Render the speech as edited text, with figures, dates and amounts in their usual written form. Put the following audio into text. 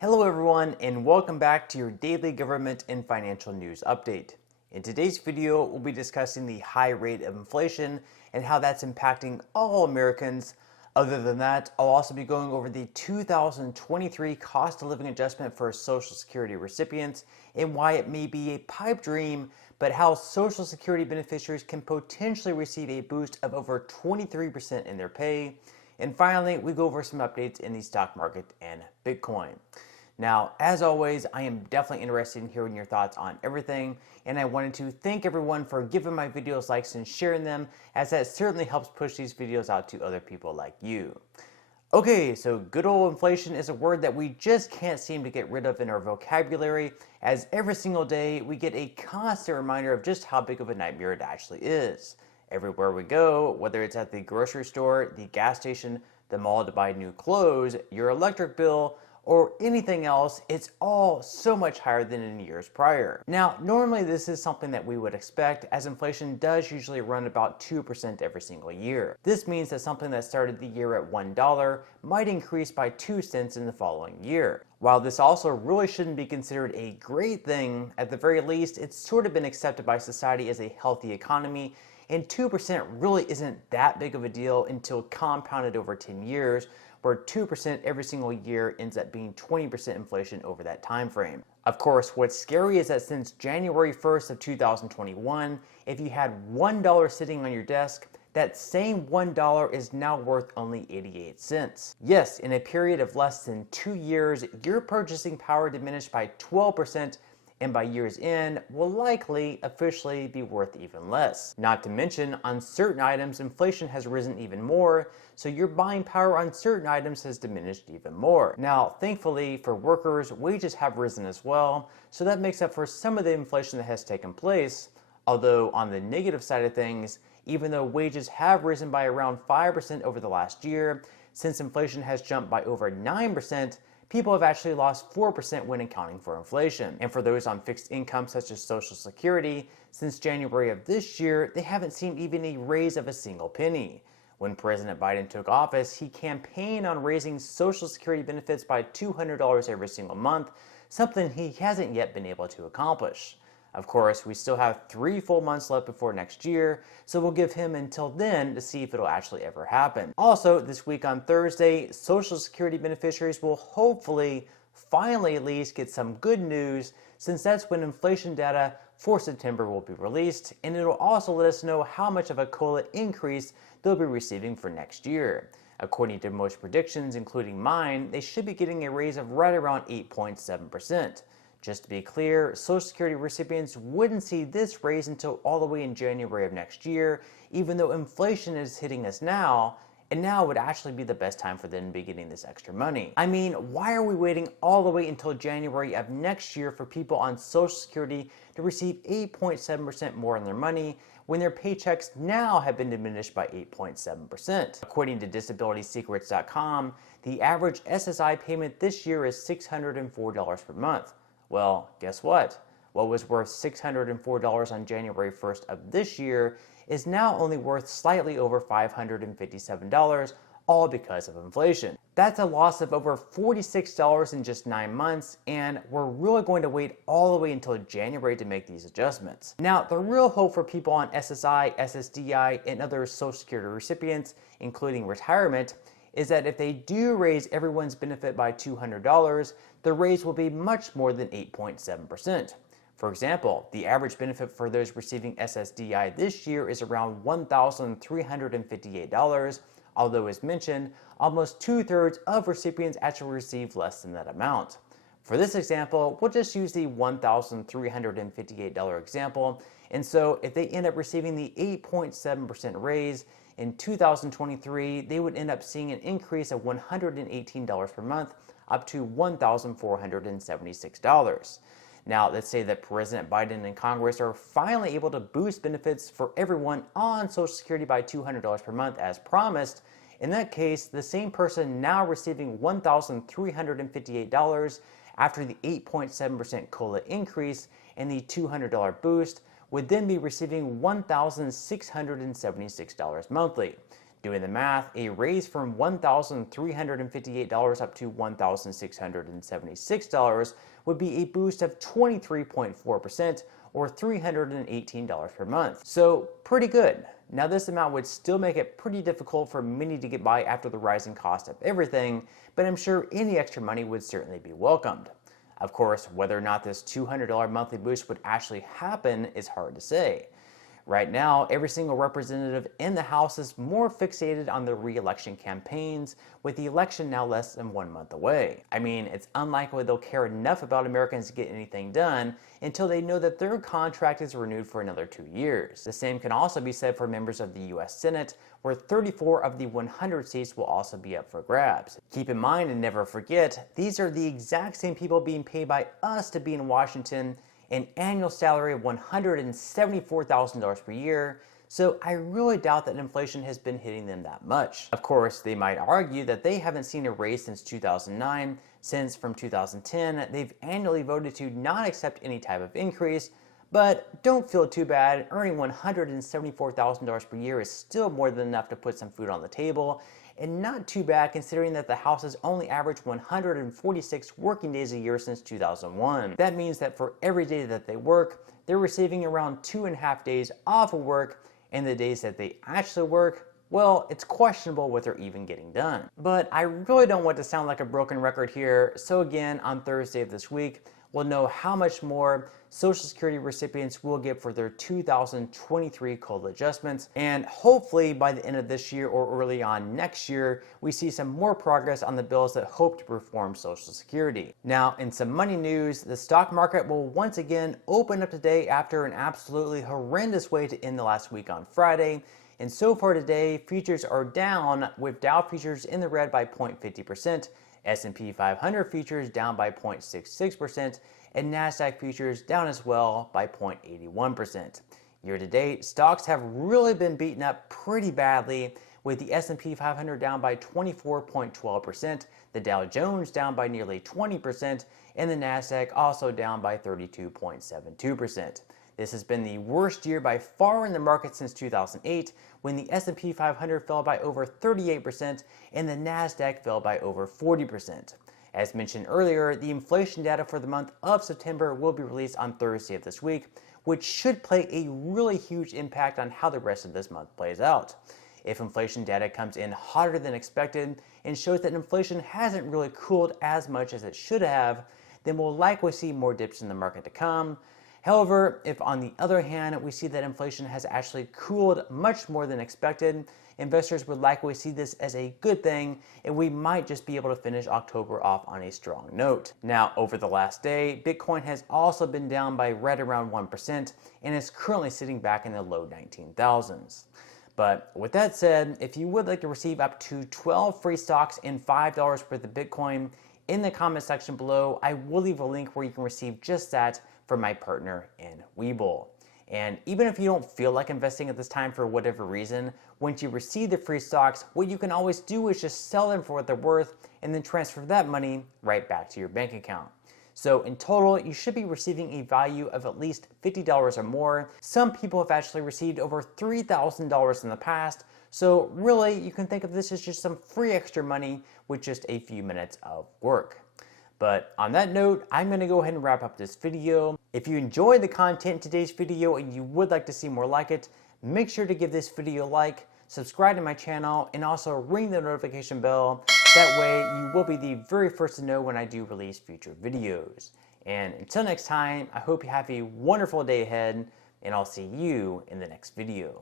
Hello everyone and welcome back to your daily government and financial news update. In today's video, we'll be discussing the high rate of inflation and how that's impacting all Americans. Other than that, I'll also be going over the 2023 cost of living adjustment for Social Security recipients and why it may be a pipe dream, but how Social Security beneficiaries can potentially receive a boost of over 23% in their pay. And finally, we go over some updates in the stock market and Bitcoin. Now, as always, I am definitely interested in hearing your thoughts on everything, and I wanted to thank everyone for giving my videos likes and sharing them, as that certainly helps push these videos out to other people like you. Okay, so good old inflation is a word that we just can't seem to get rid of in our vocabulary, as every single day we get a constant reminder of just how big of a nightmare it actually is. Everywhere we go, whether it's at the grocery store, the gas station, the mall to buy new clothes, your electric bill, or anything else, it's all so much higher than in years prior. Now, normally this is something that we would expect, as inflation does usually run about 2% every single year. This means that something that started the year at $1 might increase by 2 cents in the following year. While this also really shouldn't be considered a great thing, at the very least, it's sort of been accepted by society as a healthy economy, and 2% really isn't that big of a deal until compounded over 10 years, where 2% every single year ends up being 20% inflation over that time frame. Of course, what's scary is that since January 1st of 2021, if you had $1 sitting on your desk, that same $1 is now worth only 88 cents. Yes, in a period of less than 2 years, your purchasing power diminished by 12%, and by year's end will likely officially be worth even less. Not to mention, on certain items, inflation has risen even more, so your buying power on certain items has diminished even more. Now, thankfully for workers, wages have risen as well, so that makes up for some of the inflation that has taken place. Although on the negative side of things, even though wages have risen by around 5% over the last year, since inflation has jumped by over 9%, people have actually lost 4% when accounting for inflation. And for those on fixed income such as Social Security, since January of this year, they haven't seen even a raise of a single penny. When President Biden took office, he campaigned on raising Social Security benefits by $200 every single month, something he hasn't yet been able to accomplish. Of course, we still have 3 full months left before next year, so we'll give him until then to see if it'll actually ever happen. Also, this week on Thursday, Social Security beneficiaries will hopefully finally at least get some good news, since that's when inflation data for September will be released, and it'll also let us know how much of a COLA increase they'll be receiving for next year. According to most predictions, including mine, they should be getting a raise of right around 8.7%. Just to be clear, Social Security recipients wouldn't see this raise until all the way in January of next year, even though inflation is hitting us now, and now would actually be the best time for them to be getting this extra money. I mean, why are we waiting all the way until January of next year for people on Social Security to receive 8.7% more in their money when their paychecks now have been diminished by 8.7%? According to DisabilitySecrets.com, the average SSI payment this year is $604 per month. Well, guess what? What was worth $604 on January 1st of this year is now only worth slightly over $557, all because of inflation. That's a loss of over $46 in just 9 months, and we're really going to wait all the way until January to make these adjustments. Now, the real hope for people on SSI, Ssdi, and other Social Security recipients, including retirement, is that if they do raise everyone's benefit by $200, the raise will be much more than 8.7%. For example, the average benefit for those receiving Ssdi this year is around $1,358, although as mentioned, almost 2/3 of recipients actually receive less than that amount. For this example, we'll just use the $1,358 example, and so if they end up receiving the 8.7% raise, in 2023, they would end up seeing an increase of $118 per month, up to $1,476. Now, let's say that President Biden and Congress are finally able to boost benefits for everyone on Social Security by $200 per month as promised. In that case, the same person now receiving $1,358 after the 8.7% COLA increase and the $200 boost would then be receiving $1,676 monthly. Doing the math, a raise from $1,358 up to $1,676 would be a boost of 23.4% or $318 per month. So pretty good. Now this amount would still make it pretty difficult for many to get by after the rising cost of everything, but I'm sure any extra money would certainly be welcomed. Of course, whether or not this $200 monthly boost would actually happen is hard to say. Right now, every single representative in the House is more fixated on their re-election campaigns, with the election now less than 1 month away. I mean, it's unlikely they'll care enough about Americans to get anything done until they know that their contract is renewed for another 2 years. The same can also be said for members of the U.S. Senate, where 34 of the 100 seats will also be up for grabs. Keep in mind and never forget, these are the exact same people being paid by us to be in Washington, an annual salary of $174,000 per year, so I really doubt that inflation has been hitting them that much. Of course, they might argue that they haven't seen a raise since 2009, since from 2010 they've annually voted to not accept any type of increase, but don't feel too bad. Earning $174,000 per year is still more than enough to put some food on the table, and not too bad considering that the House has only averaged 146 working days a year since 2001. That means that for every day that they work, they're receiving around 2.5 days off of work, and the days that they actually work, well, it's questionable what they're even getting done. But I really don't want to sound like a broken record here, so again, on Thursday of this week, we'll know how much more Social Security recipients will get for their 2023 COLA adjustments, and hopefully by the end of this year or early on next year, we see some more progress on the bills that hope to reform Social Security. Now, in some money news, the stock market will once again open up today after an absolutely horrendous way to end the last week on Friday. And so far today, futures are down, with Dow futures in the red by 0.50%, S&P 500 futures down by 0.66%, and Nasdaq futures down as well by 0.81%. Year to date, stocks have really been beaten up pretty badly, with the S&P 500 down by 24.12%, the Dow Jones down by nearly 20%, and the Nasdaq also down by 32.72%. This has been the worst year by far in the market since 2008, when the S&P 500 fell by over 38% and the Nasdaq fell by over 40%. As mentioned earlier, the inflation data for the month of September will be released on Thursday of this week, which should play a really huge impact on how the rest of this month plays out. If inflation data comes in hotter than expected and shows that inflation hasn't really cooled as much as it should have, then we'll likely see more dips in the market to come. However, if on the other hand we see that inflation has actually cooled much more than expected, investors would likely see this as a good thing, and we might just be able to finish October off on a strong note. Now, over the last day, Bitcoin has also been down by right around 1% and is currently sitting back in the low 19,000s. But with that said, if you would like to receive up to 12 free stocks and $5 worth of Bitcoin, in the comment section below, I will leave a link where you can receive just that from my partner in Webull. And even if you don't feel like investing at this time for whatever reason, once you receive the free stocks, what you can always do is just sell them for what they're worth and then transfer that money right back to your bank account. So in total, you should be receiving a value of at least $50 or more. Some people have actually received over $3,000 in the past. So really, you can think of this as just some free extra money with just a few minutes of work. But on that note, I'm going to go ahead and wrap up this video. If you enjoyed the content in today's video and you would like to see more like it, make sure to give this video a like, subscribe to my channel, and also ring the notification bell. That way you will be the very first to know when I do release future videos. And until next time, I hope you have a wonderful day ahead, and I'll see you in the next video.